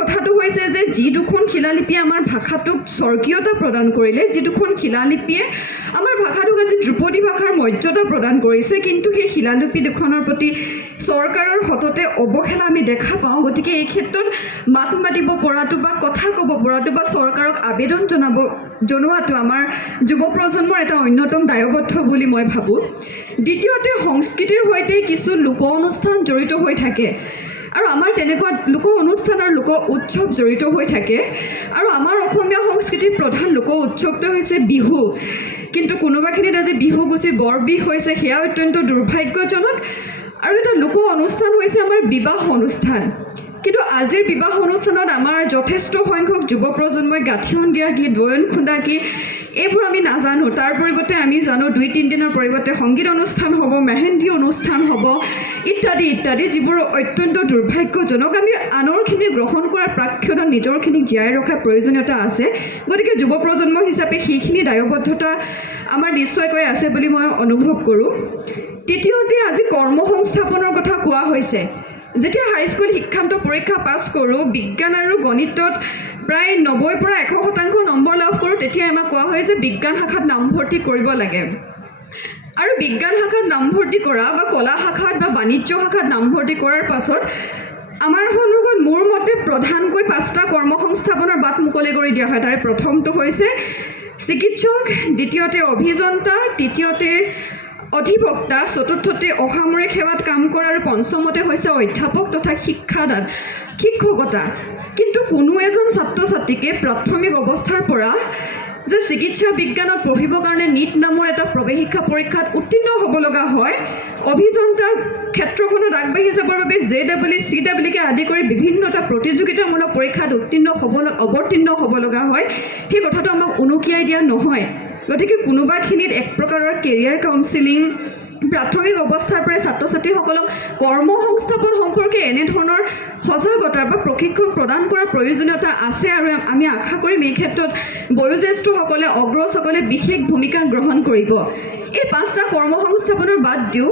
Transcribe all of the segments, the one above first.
কথাটো হৈছে যে যি দুখন শিলালিপিয়ে আমাৰ ভাষাটোক স্বৰ্গীয়তা প্ৰদান কৰিলে, যি দুখন শিলালিপিয়ে আমাৰ ভাষাটোক আজি ধ্ৰুপদী ভাষাৰ মৰ্যাদা প্ৰদান কৰিছে, কিন্তু সেই শিলালিপি দুখনৰ প্ৰতি চৰকাৰৰ সততে অৱহেলা আমি দেখা পাওঁ। গতিকে এই ক্ষেত্ৰত মাত মাতিব পৰাটো বা কথা ক'ব পৰাটো বা চৰকাৰক আবেদন জনোৱাটো আমাৰ যুৱ প্ৰজন্মৰ এটা অন্যতম দায়বদ্ধ বুলি মই ভাবোঁ। দ্বিতীয়তে, সংস্কৃতিৰ সৈতে কিছু লোক অনুষ্ঠান জড়িত হৈ থাকে আৰু আমাৰ তেনেকুৱা লোক অনুষ্ঠান আৰু লোক উৎসৱ জড়িত হৈ থাকে। আৰু আমাৰ অসমীয়া সংস্কৃতিৰ প্ৰধান লোক উৎসৱটো হৈছে বিহু, কিন্তু কোনোবাখিনিত আজি বিহু গুচি বৰ বিহ হৈছে, সেয়া অত্যন্ত দুৰ্ভাগ্যজনক। আৰু এটা লোক অনুষ্ঠান হৈছে আমাৰ বিবাহ অনুষ্ঠান, কিন্তু আজিৰ বিবাহ অনুষ্ঠানত আমাৰ যথেষ্ট সংখ্যক যুৱ প্ৰজন্মই গাঁঠিয়ন দিয়া কি, দয়ন খুন্দা কি, এইবোৰ আমি নাজানো। তাৰ পৰিৱৰ্তে আমি জানো 2-3 দিনৰ পৰিৱৰ্তে সংগীত অনুষ্ঠান হ'ব, মেহেন্দী অনুষ্ঠান হ'ব, ইত্যাদি ইত্যাদি, যিবোৰ অত্যন্ত দুৰ্ভাগ্যজনক। আমি আনৰখিনি গ্ৰহণ কৰাৰ প্ৰাক্ষণত নিজৰখিনিক জীয়াই ৰখাৰ প্ৰয়োজনীয়তা আছে। গতিকে যুৱ প্ৰজন্ম হিচাপে সেইখিনি দায়বদ্ধতা আমাৰ নিশ্চয়কৈ আছে বুলি মই অনুভৱ কৰোঁ। তৃতীয়তে, আজি কৰ্মসংস্থাপনৰ কথা কোৱা হৈছে। যেতিয়া হাইস্কুল শিক্ষান্ত পৰীক্ষা পাছ কৰোঁ, বিজ্ঞান আৰু গণিতত প্ৰায় 90-100% নম্বৰ লাভ কৰোঁ, তেতিয়া আমাক কোৱা হয় যে বিজ্ঞান শাখাত নামভৰ্তি কৰিব লাগে। আৰু বিজ্ঞান শাখাত নামভৰ্তি কৰা বা কলা শাখাত বা বাণিজ্য শাখাত নামভৰ্তি কৰাৰ পাছত আমাৰ সন্মুখত মোৰ মতে প্ৰধানকৈ 5টা কৰ্মসংস্থাপনৰ বাট মুকলি কৰি দিয়া হয়। তাৰে প্ৰথমটো হৈছে চিকিৎসক, দ্বিতীয়তে অভিযন্তা, তৃতীয়তে অধিবক্তা, চতুৰ্থতে অসামৰিক সেৱাত কাম কৰা আৰু পঞ্চমতে হৈছে অধ্যাপক তথা শিক্ষকতা। কিন্তু কোনো এজন ছাত্ৰ ছাত্ৰীকে প্ৰাথমিক অৱস্থাৰ পৰা যে চিকিৎসা বিজ্ঞানত পঢ়িবৰ কাৰণে নীট নামৰ এটা প্ৰৱেশিক্ষা পৰীক্ষাত উত্তীৰ্ণ হ'ব লগা হয়, অভিযন্তা ক্ষেত্ৰখনত আগবাঢ়ি যাবৰ বাবে JEE, CEE আদি কৰি বিভিন্নটা প্ৰতিযোগিতামূলক পৰীক্ষাত অৱতীৰ্ণ হ'ব লগা হয়, সেই কথাটো আমাক উনুকিয়াই দিয়া নহয়। গতিকে কোনোবাখিনিত এক প্ৰকাৰৰ কেৰিয়াৰ কাউন্সেলিং, প্ৰাথমিক অৱস্থাৰ পৰাই ছাত্ৰ ছাত্ৰীসকলক কৰ্মসংস্থাপন সম্পৰ্কে এনেধৰণৰ সজাগতা বা প্ৰশিক্ষণ প্ৰদান কৰাৰ প্ৰয়োজনীয়তা আছে। আৰু আমি আশা কৰিম এই ক্ষেত্ৰত বয়োজ্যেষ্ঠসকলে, অগ্ৰজসকলে বিশেষ ভূমিকা গ্ৰহণ কৰিব। এই 5টা কৰ্মসংস্থাপনৰ বাদ দিও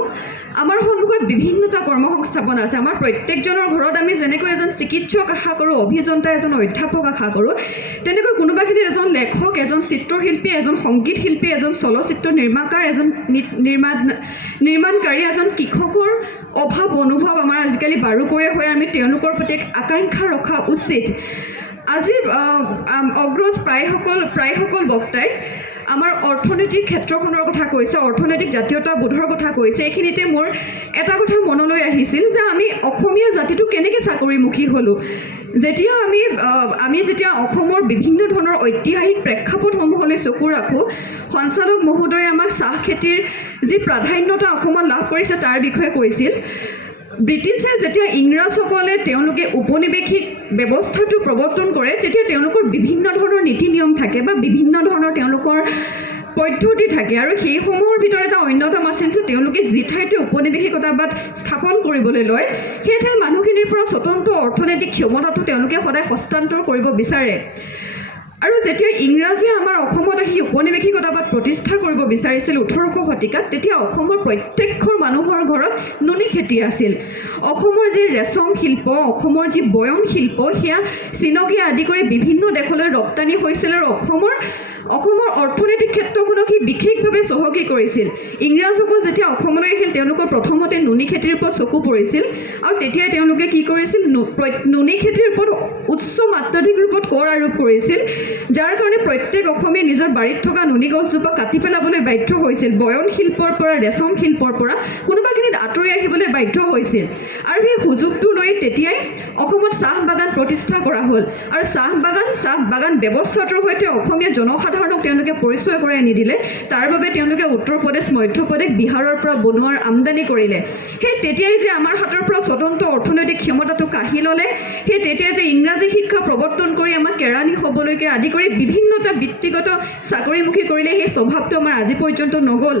আমাৰ সন্মুখত বিভিন্নটা কৰ্মসংস্থাপন আছে। আমাৰ প্ৰত্যেকজনৰ ঘৰত আমি যেনেকৈ এজন চিকিৎসক আশা কৰোঁ, অভিযন্তা, এজন অধ্যাপক আশা কৰোঁ, তেনেকৈ কোনোবাখিনিত এজন লেখক, এজন চিত্ৰশিল্পী, এজন সংগীত শিল্পী, এজন চলচ্চিত্ৰ নিৰ্মাকাৰ, এজন নিৰ্মাণকাৰী, এজন কৃষকৰ অভাৱ অনুভৱ আমাৰ আজিকালি বাৰুকৈয়ে হয়। আমি তেওঁলোকৰ প্ৰতি আকাংক্ষা ৰখা উচিত। আজিৰ অগ্ৰজ প্ৰায়সকল বক্তাই আমাৰ অৰ্থনৈতিক ক্ষেত্ৰখনৰ কথা কৈছে, অৰ্থনৈতিক জাতীয়তাবোধৰ কথা কৈছে। এইখিনিতে মোৰ এটা কথা মনলৈ আহিছিল যে আমি অসমীয়া জাতিটো কেনেকৈ চাকৰিমুখী হ'লোঁ। যেতিয়া অসমৰ বিভিন্ন ধৰণৰ ঐতিহাসিক প্ৰেক্ষাপটসমূহলৈ চকু ৰাখোঁ, সঞ্চালক মহোদয়ে আমাক চাহ খেতিৰ যি প্ৰাধান্যতা অসমত লাভ কৰিছে তাৰ বিষয়ে কৈছিল। ব্ৰিটিছে যেতিয়া ইংৰাজসকলে তেওঁলোকে উপনিৱেশিক ব্যৱস্থাটো প্ৰৱৰ্তন কৰে, তেতিয়া তেওঁলোকৰ বিভিন্ন ধৰণৰ নীতি নিয়ম থাকে বা বিভিন্ন ধৰণৰ তেওঁলোকৰ পদ্ধতি থাকে। আৰু সেইসমূহৰ ভিতৰত এটা অন্যতম আছিল যে তেওঁলোকে যি ঠাইতে উপনিৱেশিকতাবাদ স্থাপন কৰিবলৈ লয়, সেই ঠাইৰ মানুহখিনিৰ পৰা স্বতন্ত্ৰ অৰ্থনৈতিক ক্ষমতাটো তেওঁলোকে সদায় হস্তান্তৰ কৰিব বিচাৰে। আৰু যেতিয়া ইংৰাজীয়ে আমাৰ অসমত আহি উপনিৱেশিকতাবাদ প্ৰতিষ্ঠা কৰিব বিচাৰিছিল 18শ শতিকাত, তেতিয়া অসমৰ প্ৰত্যেকঘৰ মানুহৰ ঘৰত নুনী খেতি আছিল। অসমৰ যি ৰেচম শিল্প, অসমৰ যি বয়ন শিল্প, সেয়া চীনকে আদি কৰি বিভিন্ন দেশলৈ ৰপ্তানি হৈছিল আৰু অসমৰ অৰ্থনৈতিক ক্ষেত্ৰখনক সি বিশেষভাৱে চহকী কৰিছিল। ইংৰাজসকল যেতিয়া অসমলৈ আহিল, তেওঁলোকৰ প্ৰথমতে নুনী খেতিৰ ওপৰত চকু পৰিছিল আৰু তেতিয়াই তেওঁলোকে কি কৰিছিল, নুনী খেতিৰ ওপৰত উচ্চ মাত্ৰাধিক ৰূপত কৰ আৰোপ কৰিছিল, যাৰ কাৰণে প্ৰত্যেক অসমীয়াই নিজৰ বাৰীত থকা নুনী গছজোপা কাটি পেলাবলৈ বাধ্য হৈছিল। বয়ন শিল্পৰ পৰা, ৰেচম শিল্পৰ পৰা কোনোবাখিনিত আঁতৰি আহিবলৈ বাধ্য হৈছিল। আৰু সেই সুযোগটো লৈ তেতিয়াই অসমত চাহ বাগান প্ৰতিষ্ঠা কৰা হ'ল। আৰু চাহ বাগান ব্যৱস্থাটোৰ সৈতে অসমীয়া জনসাধাৰণক তেওঁলোকে পৰিচয় কৰাই নিদিলে। তাৰ বাবে তেওঁলোকে উত্তৰ প্ৰদেশ, মধ্যপ্ৰদেশ, বিহাৰৰ পৰা বনোৱাৰ আমদানি কৰিলে। সেই তেতিয়াই যে আমাৰ হাতৰ পৰা স্বতন্ত্ৰ অৰ্থনৈতিক ক্ষমতাটো কাঢ়ি ল'লে, সেই তেতিয়াই যে ইংৰাজী শিক্ষা প্ৰৱৰ্তন কৰি আমাক কেৰাণী হ'বলৈকে আদি কৰি বিভিন্নটা বৃত্তিগত চাকৰিমুখী কৰিলে, সেই স্বভাৱটো আমাৰ আজি পৰ্যন্ত নগ'ল।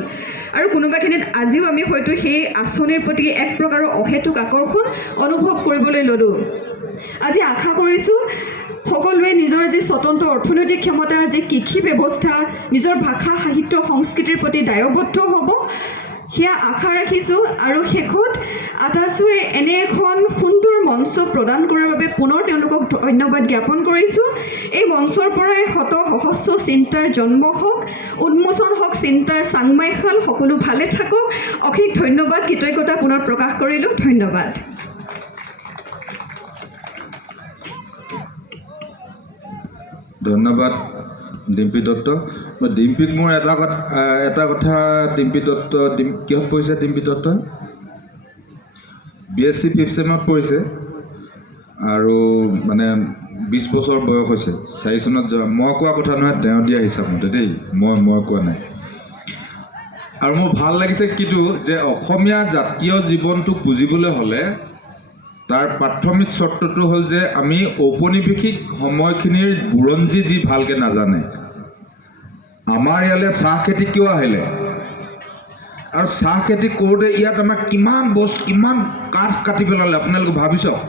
আৰু কোনোবাখিনিত আজিও আমি হয়তো সেই আঁচনিৰ প্ৰতি এক প্ৰকাৰৰ অহেতুক আকৰ্ষণ অনুভৱ কৰিবলৈ ল'লোঁ। আজি আশা কৰিছোঁ সকলোৱে নিজৰ যি স্বতন্ত্ৰ অৰ্থনৈতিক ক্ষমতা, যি কৃষি ব্যৱস্থা, নিজৰ ভাষা, সাহিত্য, সংস্কৃতিৰ প্ৰতি দায়বদ্ধ হ'ব, সেয়া আশা ৰাখিছোঁ। আৰু শেষত আটাইছোৱে এনে এখন সুন্দৰ মঞ্চ প্ৰদান কৰাৰ বাবে পুনৰ তেওঁলোকক ধন্যবাদ জ্ঞাপন কৰিছোঁ। এই মঞ্চৰ পৰাই শত সহস্ৰ চিন্তাৰ জন্ম হওক, উন্মোচন হওক চিন্তাৰ চাংমাইশাল, সকলো ভালে থাকক। অশেষ ধন্যবাদ, কৃতজ্ঞতা পুনৰ প্ৰকাশ কৰিলোঁ। ধন্যবাদ। ধন্যবাদ ডিম্পী দত্ত। ডিম্পীক মোৰ এটা কথা ডিম্পী দত্ত কিহত পঢ়িছে ডিম্পী দত্ত? BSc 5th চেমত পঢ়িছে আৰু মানে 20 বছৰ বয়স হৈছে। 4 চনত মই কোৱা কথা নহয়, তেওঁ দিয়া হিচাপ মতে দেই, মই কোৱা নাই। আৰু মোৰ ভাল লাগিছে কিটো যে অসমীয়া জাতীয় জীৱনটোক বুজিবলৈ হ'লে তাৰ প্ৰাথমিক চৰ্তটো হ'ল যে আমি ঔপনিৱেশিক সময়খিনিৰ বুৰঞ্জী যি ভালকৈ নাজানে। আমাৰ ইয়ালৈ চাহ খেতি কিয় আহিলে আৰু চাহ খেতি কৰোঁতে ইয়াত আমাক কিমান কাঠ কাটি পেলালে আপোনালোকে ভাবি চাওক।